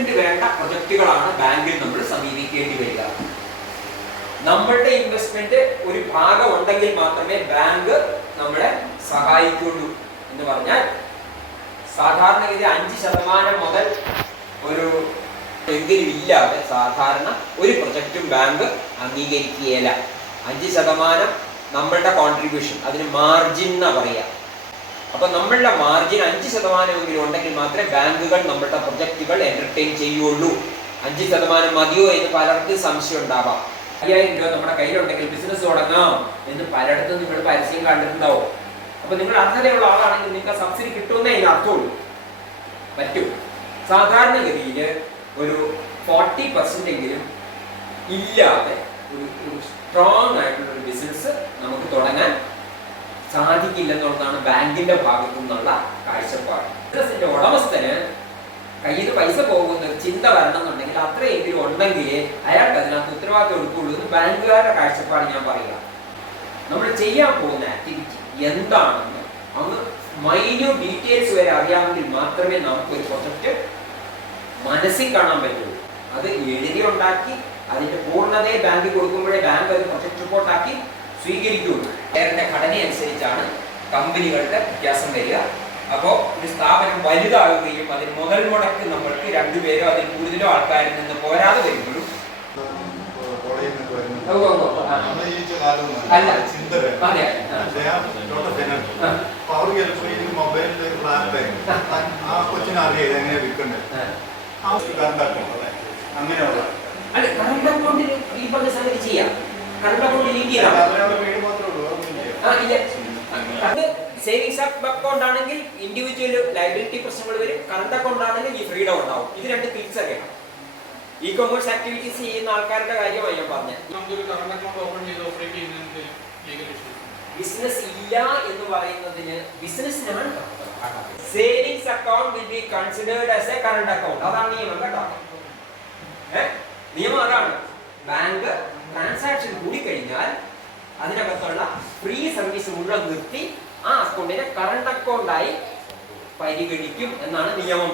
Investment വേണ്ട പ്രൊജക്റ്റുകളാണ് ബാങ്കിൽ നമ്മൾ സമീപിക്കേണ്ടി വരിക. നമ്മളുടെ ഇൻവെസ്റ്റ്മെന്റ് ഒരു ഭാഗം ഉണ്ടെങ്കിൽ മാത്രമേ ബാങ്ക് നമ്മളെ സഹായിക്കുള്ളൂ. എന്ന് പറഞ്ഞാൽ സാധാരണഗതി 5% മുതൽ ഒരു എങ്കിലും ഇല്ലാതെ സാധാരണ ഒരു പ്രൊജക്റ്റും ബാങ്ക് അംഗീകരിക്കുകയില്ല. 5% നമ്മളുടെ കോൺട്രിബ്യൂഷൻ, അതിന് മാർജിൻ എന്നാ പറയുക. അപ്പൊ നമ്മളുടെ മാർജിൻ 5% ഉണ്ടെങ്കിൽ മാത്രമേ ബാങ്കുകൾ നമ്മളുടെ പ്രൊജക്റ്റുകൾ എന്റർടൈൻ ചെയ്യുള്ളൂ. 5% മതിയോ എന്ന് പലർക്കും സംശയം ഉണ്ടാവാം. 5000 രൂപ നമ്മുടെ കയ്യിലുണ്ടെങ്കിൽ ബിസിനസ് തുടങ്ങാം എന്ന് പലയിടത്തും നിങ്ങൾ പരസ്യം കണ്ടിട്ടുണ്ടാവും. അപ്പൊ നിങ്ങൾ അർഹതയുള്ള ആളാണെങ്കിൽ നിങ്ങൾക്ക് സബ്സിഡി കിട്ടുമെന്നേ അതിന് അർത്ഥമുള്ളൂ. പറ്റും. സാധാരണഗതിയിൽ ഒരു 40% എങ്കിലും ഇല്ലാതെ ഒരു സ്ട്രോങ് ആയിട്ടുള്ള ഒരു ബിസിനസ് നമുക്ക് തുടങ്ങാൻ സാധിക്കില്ലെന്നുള്ളതാണ് ബാങ്കിന്റെ ഭാഗത്തു നിന്നുള്ള കാഴ്ചപ്പാട്. ബിസിനസിന്റെ ഉടമസ്ഥന് കയ്യിൽ പൈസ പോകുന്ന ഒരു ചിന്ത വരണം എന്നുണ്ടെങ്കിൽ അത്രയെങ്കിലും ഉണ്ടെങ്കിൽ അയാൾക്ക് അതിനകത്ത് ഉത്തരവാദിത്വം എടുക്കുള്ളൂ എന്ന് ബാങ്കുകാരുടെ കാഴ്ചപ്പാട് ഞാൻ പറയുക. നമ്മൾ ചെയ്യാൻ പോകുന്ന ആക്ടിവിറ്റി എന്താണെന്ന് അങ്ങ് മൈന്യൂട്ട് ഡീറ്റെയിൽസ് വരെ അറിയാമെങ്കിൽ മാത്രമേ നമുക്ക് ഒരു പ്രൊജക്റ്റ് മനസ്സിൽ കാണാൻ പറ്റുള്ളൂ. അത് എഴുതി ഉണ്ടാക്കി അതിന്റെ പൂർണ്ണതയെ ബാങ്കിൽ കൊടുക്കുമ്പോഴേ ബാങ്ക് അത് പ്രൊജക്ട് റിപ്പോർട്ടാക്കി സ്വീകരിക്കുകയുള്ളൂ. ഷെയറിന്റെ ഘടനയനുസരിച്ചാണ് കമ്പനികളുടെ വ്യത്യാസം വരിക. അപ്പോൾ ഒരു സ്ഥാപനം വലുതാകുകയും അതിന് മുതൽ മുടക്ക് നമ്മൾക്ക് 2 പേരോ അതിൽ കൂടുതലോ ആൾക്കാരിൽ നിന്ന് പോരാതെ വരുമ്പോഴും അല്ല കറണ്ട് അക്കൗണ്ടിൽ ഈ പറഞ്ഞ സംഗതി ചെയ്യാം. കറണ്ട് അക്കൗണ്ടിൽ അത് സേവിങ്സ് അക്കൗണ്ട് ആണെങ്കിൽ ഇൻഡിവിജ്വൽ ലയബിലിറ്റി പ്രശ്നങ്ങൾ വരും. കറണ്ട് അക്കൗണ്ട് ആണെങ്കിൽ ഈ ഫ്രീഡം ഉണ്ടാവും. ഇത് രണ്ട് തിരിച്ചറിയണം. ഇ കൊമേഴ്സ് ആക്ടിവിറ്റീസ് ചെയ്യുന്ന ആൾക്കാരുടെ കാര്യമായി ഞാൻ പറഞ്ഞത്. ബിസിനസ് ഇല്ല എന്ന് പറയുന്നതിന് ബിസിനസ്സിനാണ് savings account will be considered as a current account. അതാണ് നിയമം കേട്ടോ. നിയമം അതാണ്. ബാങ്ക് ട്രാൻസാക്ഷൻ കൂടിക്കഴിഞ്ഞാൽ അതിനകത്തുള്ള ഫ്രീ സർവീസ് മുഴുവൻ നിർത്തി ആ അക്കൗണ്ടിനെ കറണ്ട് അക്കൗണ്ടായി പരിഗണിക്കും എന്നാണ് നിയമം.